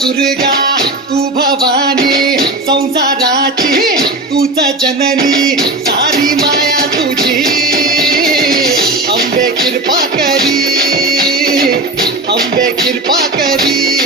दुर्गा तू भवानी संसाराची तूच जननी सारी माया तुझी अंबे कृपा करी अंबे कृपा करी